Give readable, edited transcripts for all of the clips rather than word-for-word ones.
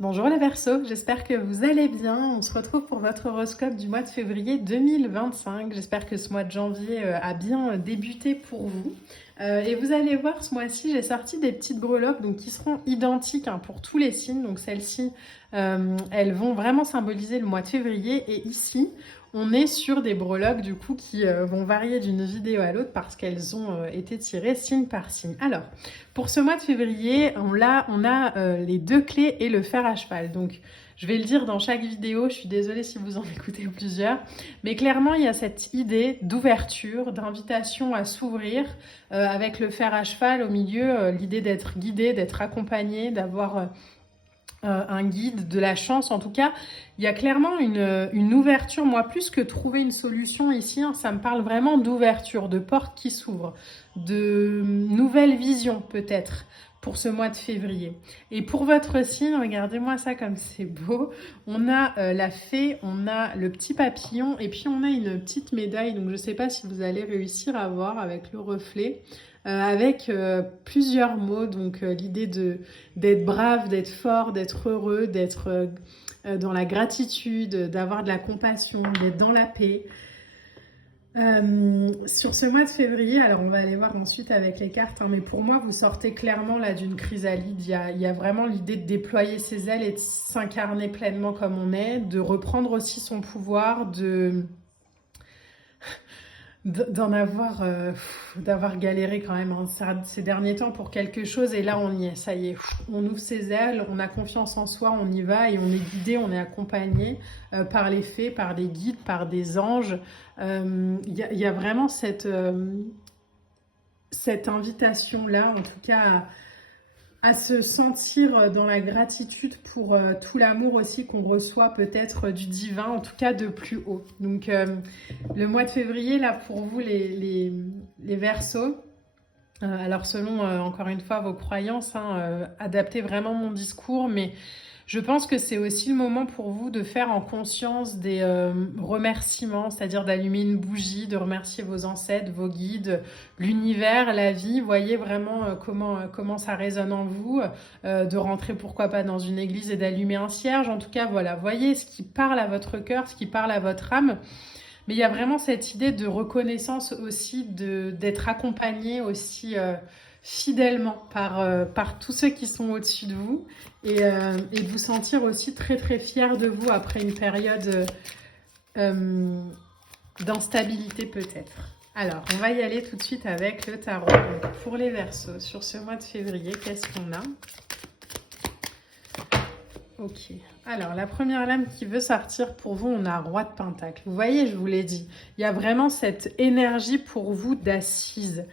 Bonjour les Verseaux, j'espère que vous allez bien. On se retrouve pour votre horoscope du mois de février 2025. J'espère que ce mois de janvier a bien débuté pour vous. Et vous allez voir, ce mois-ci, j'ai sorti des petites breloques donc, qui seront identiques pour tous les signes. Donc celles-ci, elles vont vraiment symboliser le mois de février. Et ici, on est sur des breloques du coup qui vont varier d'une vidéo à l'autre parce qu'elles ont été tirées signe par signe. Alors, pour ce mois de février, on a les deux clés et le fer à cheval. Donc, je vais le dire dans chaque vidéo, je suis désolée si vous en écoutez plusieurs, mais clairement, il y a cette idée d'ouverture, d'invitation à s'ouvrir avec le fer à cheval au milieu, l'idée d'être guidé, d'être accompagné, d'avoir un guide, de la chance. En tout cas, il y a clairement une ouverture. Moi, plus que trouver une solution ici, ça me parle vraiment d'ouverture, de portes qui s'ouvrent, de nouvelles visions peut-être pour ce mois de février. Et pour votre signe, regardez-moi ça comme c'est beau. On a la fée, on a le petit papillon et puis on a une petite médaille. Donc je ne sais pas si vous allez réussir à voir avec le reflet. Avec plusieurs mots, donc l'idée d'être brave, d'être fort, d'être heureux, d'être dans la gratitude, d'avoir de la compassion, d'être dans la paix. Sur ce mois de février, alors on va aller voir ensuite avec les cartes, mais pour moi vous sortez clairement là d'une chrysalide. Il y a vraiment l'idée de déployer ses ailes et de s'incarner pleinement comme on est, de reprendre aussi son pouvoir, d'en avoir, d'avoir galéré quand même ces derniers temps pour quelque chose et là on y est, ça y est, on ouvre ses ailes, on a confiance en soi, on y va et on est guidé, on est accompagné par les fées, par des guides, par des anges. Y a vraiment cette invitation-là, en tout cas à se sentir dans la gratitude pour tout l'amour aussi qu'on reçoit peut-être du divin, en tout cas de plus haut. Donc le mois de février, là pour vous les Verseaux, alors selon encore une fois vos croyances, adaptez vraiment mon discours, mais je pense que c'est aussi le moment pour vous de faire en conscience des remerciements, c'est-à-dire d'allumer une bougie, de remercier vos ancêtres, vos guides, l'univers, la vie. Voyez vraiment comment ça résonne en vous, de rentrer pourquoi pas dans une église et d'allumer un cierge. En tout cas, voilà, voyez ce qui parle à votre cœur, ce qui parle à votre âme. Mais il y a vraiment cette idée de reconnaissance aussi, d'être accompagné aussi fidèlement par tous ceux qui sont au-dessus de vous et de vous sentir aussi très très fier de vous après une période d'instabilité peut-être. Alors, on va y aller tout de suite avec le tarot. Donc, pour les Verseaux, sur ce mois de février, qu'est-ce qu'on a ? Ok. Alors, la première lame qui veut sortir pour vous, on a Roi de Pentacle. Vous voyez, je vous l'ai dit, il y a vraiment cette énergie pour vous d'assise,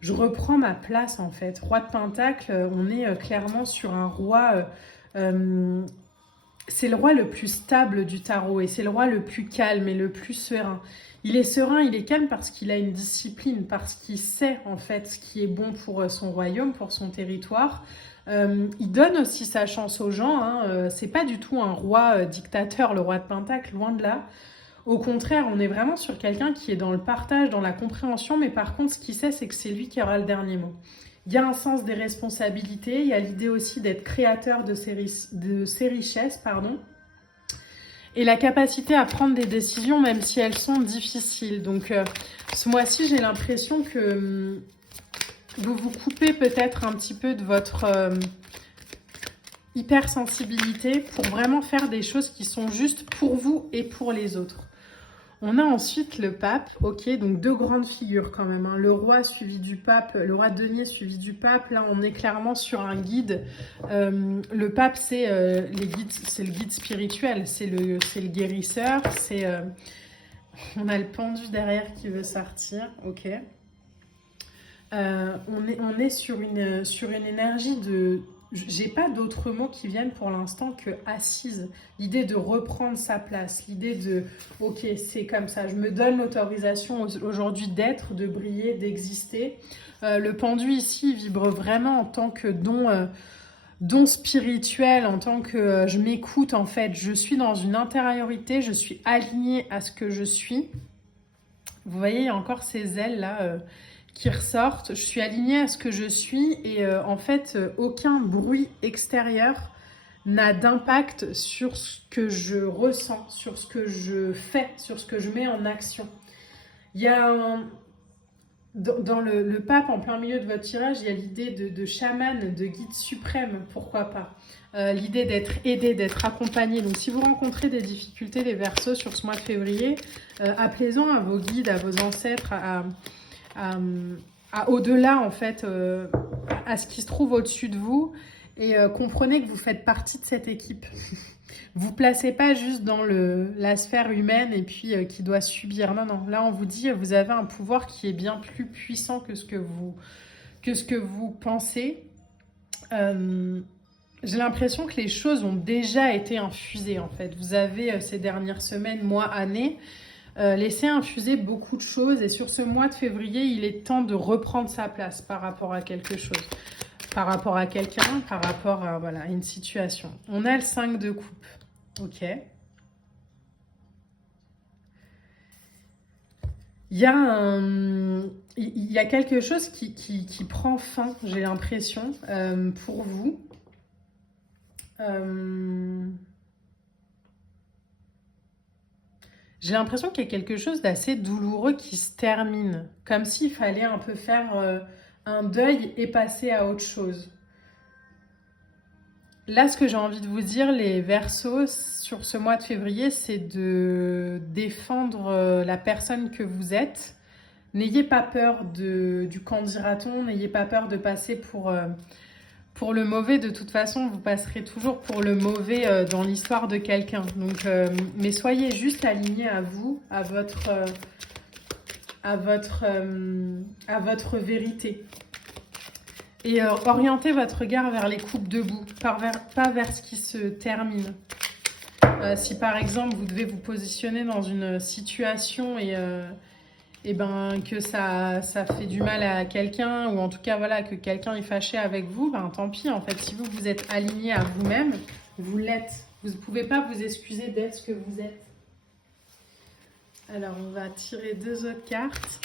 je reprends ma place en fait. Roi de Pentacle, on est clairement sur un roi. C'est le roi le plus stable du tarot et c'est le roi le plus calme et le plus serein. Il est serein, il est calme parce qu'il a une discipline, parce qu'il sait en fait ce qui est bon pour son royaume, pour son territoire. Il donne aussi sa chance aux gens. C'est pas du tout un roi dictateur, le roi de Pentacle, loin de là. Au contraire, on est vraiment sur quelqu'un qui est dans le partage, dans la compréhension, mais par contre, ce qu'il sait, c'est que c'est lui qui aura le dernier mot. Il y a un sens des responsabilités, il y a l'idée aussi d'être créateur de ses richesses, pardon, et la capacité à prendre des décisions même si elles sont difficiles. Donc ce mois-ci, j'ai l'impression que vous vous coupez peut-être un petit peu de votre hypersensibilité pour vraiment faire des choses qui sont justes pour vous et pour les autres. On a ensuite le pape, ok, donc deux grandes figures quand même, le roi suivi du pape, le roi de denier suivi du pape. Là, on est clairement sur un guide. Le pape, c'est les guides, c'est le guide spirituel, c'est le guérisseur. On a le pendu derrière qui veut sortir, ok. On est sur une énergie de... J'ai pas d'autres mots qui viennent pour l'instant que assise. L'idée de reprendre sa place, l'idée de ok, c'est comme ça, je me donne l'autorisation aujourd'hui d'être, de briller, d'exister. Le pendu ici vibre vraiment en tant que don spirituel, en tant que je m'écoute en fait, je suis dans une intériorité, je suis alignée à ce que je suis. Vous voyez, il y a encore ces ailes là qui ressortent. Je suis alignée à ce que je suis et en fait, aucun bruit extérieur n'a d'impact sur ce que je ressens, sur ce que je fais, sur ce que je mets en action. Il y a dans le pape, en plein milieu de votre tirage, il y a l'idée de chaman, de guide suprême, pourquoi pas. L'idée d'être aidé, d'être accompagné. Donc si vous rencontrez des difficultés, les Verseaux, sur ce mois de février, appelez-en à vos guides, à vos ancêtres, à au-delà, en fait, à ce qui se trouve au-dessus de vous. Et comprenez que vous faites partie de cette équipe. Vous placez pas juste dans la sphère humaine et puis qui doit subir. Non, non. Là, on vous dit, vous avez un pouvoir qui est bien plus puissant que ce que vous pensez. J'ai l'impression que les choses ont déjà été infusées, en fait. Vous avez, ces dernières semaines, mois, années, laissé infuser beaucoup de choses. Et sur ce mois de février, il est temps de reprendre sa place par rapport à quelque chose. Par rapport à quelqu'un, par rapport à, voilà, une situation. On a le 5 de coupe. Ok. Il y a quelque chose qui prend fin, j'ai l'impression, pour vous. J'ai l'impression qu'il y a quelque chose d'assez douloureux qui se termine. Comme s'il fallait un peu faire un deuil et passer à autre chose. Là, ce que j'ai envie de vous dire, les Verseaux, sur ce mois de février, c'est de défendre la personne que vous êtes. N'ayez pas peur du qu'en dira-t-on, n'ayez pas peur de passer pour le mauvais. De toute façon, vous passerez toujours pour le mauvais dans l'histoire de quelqu'un. Donc, mais soyez juste alignés à vous, à votre vérité. Et orientez votre regard vers les coupes debout, pas vers ce qui se termine. Si par exemple vous devez vous positionner dans une situation et ben, que ça fait du mal à quelqu'un, ou en tout cas voilà, que quelqu'un est fâché avec vous, ben tant pis en fait. Si vous êtes aligné à vous-même, vous l'êtes. Vous ne pouvez pas vous excuser d'être ce que vous êtes. Alors on va tirer 2 autres cartes.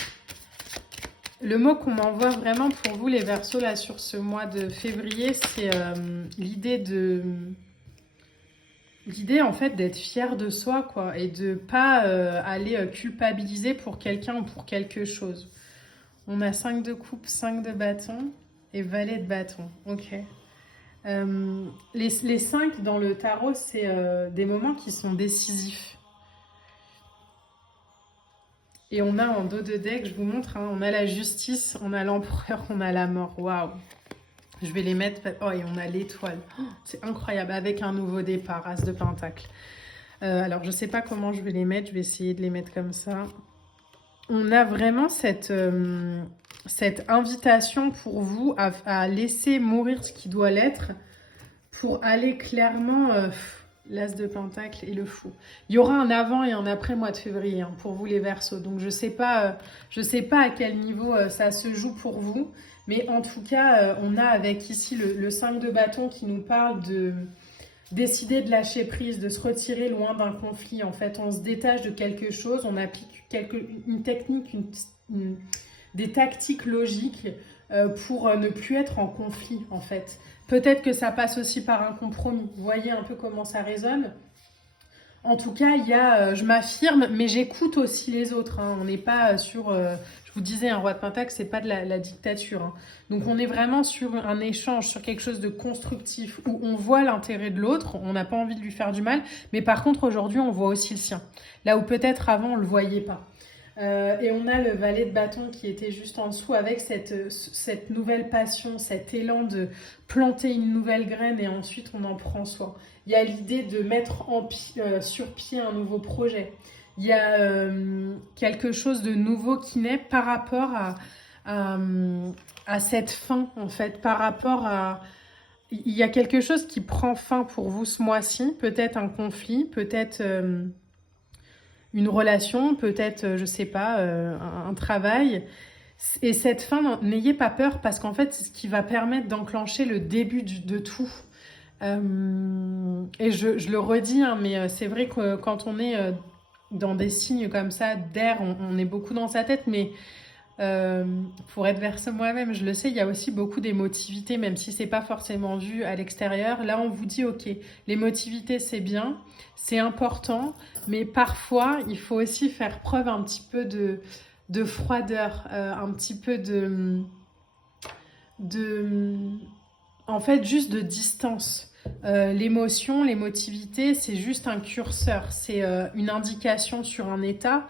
Le mot qu'on m'envoie vraiment pour vous, les Verseaux, là, sur ce mois de février, c'est l'idée en fait d'être fier de soi, quoi, et de pas aller culpabiliser pour quelqu'un ou pour quelque chose. On a 5 de coupe, 5 de bâton et valet de bâton. Ok. Les 5 dans le tarot, c'est des moments qui sont décisifs. Et on a en dos de deck, je vous montre, hein, on a la justice, on a l'empereur, on a la mort. Waouh! Je vais les mettre. Oh, et on a l'étoile. Oh, c'est incroyable, avec un nouveau départ, as de pentacle. Alors, je ne sais pas comment je vais les mettre, je vais essayer de les mettre comme ça. On a vraiment cette invitation pour vous à laisser mourir ce qui doit l'être pour aller clairement... L'as de pentacle et le fou. Il y aura un avant et un après mois de février hein, pour vous les Verseaux. Donc je sais pas à quel niveau ça se joue pour vous. Mais en tout cas, on a avec ici le 5 de bâton qui nous parle de décider de lâcher prise, de se retirer loin d'un conflit. En fait, on se détache de quelque chose, on applique une technique, des tactiques logiques pour ne plus être en conflit en fait. Peut-être que ça passe aussi par un compromis. Vous voyez un peu comment ça résonne. En tout cas, il y a je m'affirme, mais j'écoute aussi les autres. Hein. On n'est pas sur... je vous disais, un roi de pentacle, c'est pas de la dictature. Hein. Donc on est vraiment sur un échange, sur quelque chose de constructif, où on voit l'intérêt de l'autre, on n'a pas envie de lui faire du mal, mais par contre, aujourd'hui, on voit aussi le sien. Là où peut-être avant, on ne le voyait pas. Et on a le valet de bâton qui était juste en dessous avec cette nouvelle passion, cet élan de planter une nouvelle graine et ensuite on en prend soin. Il y a l'idée de mettre sur pied un nouveau projet. Il y a quelque chose de nouveau qui naît par rapport à cette fin en fait, par rapport à... Il y a quelque chose qui prend fin pour vous ce mois-ci, peut-être un conflit, peut-être... une relation, peut-être, je sais pas, un travail. Et cette fin, n'ayez pas peur parce qu'en fait, c'est ce qui va permettre d'enclencher le début de tout. Et je le redis, hein, mais c'est vrai que quand on est dans des signes comme ça d'air, on est beaucoup dans sa tête, mais Pour être Verseau moi-même, je le sais, il y a aussi beaucoup d'émotivité, même si c'est pas forcément vu à l'extérieur. Là, on vous dit, ok, l'émotivité c'est bien, c'est important, mais parfois il faut aussi faire preuve un petit peu de froideur, un petit peu de, en fait, juste de distance. L'émotion, l'émotivité, c'est juste un curseur, c'est une indication sur un état.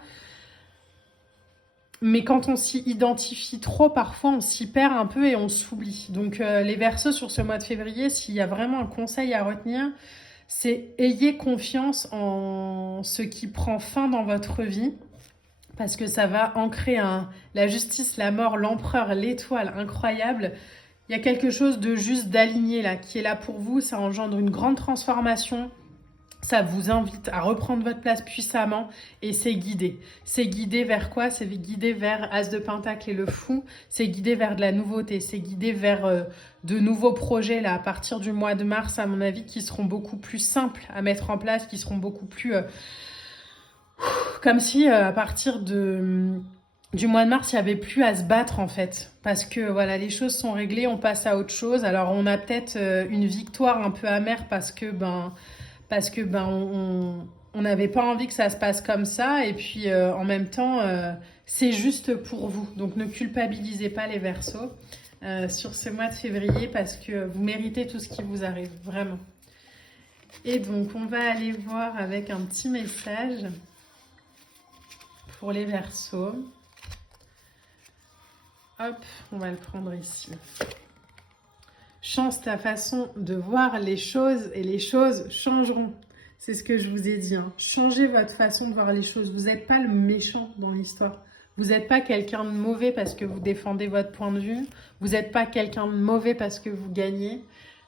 Mais quand on s'y identifie trop, parfois on s'y perd un peu et on s'oublie. Donc les Verseaux sur ce mois de février, s'il y a vraiment un conseil à retenir, c'est ayez confiance en ce qui prend fin dans votre vie. Parce que ça va ancrer la justice, la mort, l'empereur, l'étoile, incroyable. Il y a quelque chose de juste d'aligné là, qui est là pour vous. Ça engendre une grande transformation. Ça vous invite à reprendre votre place puissamment et c'est guidé. C'est guidé vers quoi? C'est guidé vers As de Pentacle et le Fou. C'est guidé vers de la nouveauté. C'est guidé vers de nouveaux projets là à partir du mois de mars, à mon avis, qui seront beaucoup plus simples à mettre en place, qui seront beaucoup plus... comme si à partir du mois de mars, il n'y avait plus à se battre en fait. Parce que voilà, les choses sont réglées, on passe à autre chose. Alors on a peut-être une victoire un peu amère parce que on n'avait pas envie que ça se passe comme ça. Et puis en même temps, c'est juste pour vous. Donc ne culpabilisez pas les Verseaux sur ce mois de février parce que vous méritez tout ce qui vous arrive, vraiment. Et donc on va aller voir avec un petit message pour les Verseaux. Hop, on va le prendre ici. Change ta façon de voir les choses et les choses changeront. C'est ce que je vous ai dit. Hein. Changez votre façon de voir les choses. Vous n'êtes pas le méchant dans l'histoire. Vous n'êtes pas quelqu'un de mauvais parce que vous défendez votre point de vue. Vous n'êtes pas quelqu'un de mauvais parce que vous gagnez.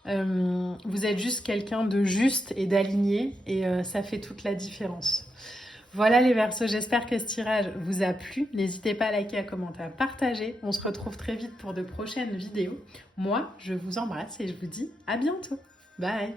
Vous êtes juste quelqu'un de juste et d'aligné. Et ça fait toute la différence. Voilà les Verseaux, j'espère que ce tirage vous a plu. N'hésitez pas à liker, à commenter, à partager. On se retrouve très vite pour de prochaines vidéos. Moi, je vous embrasse et je vous dis à bientôt. Bye!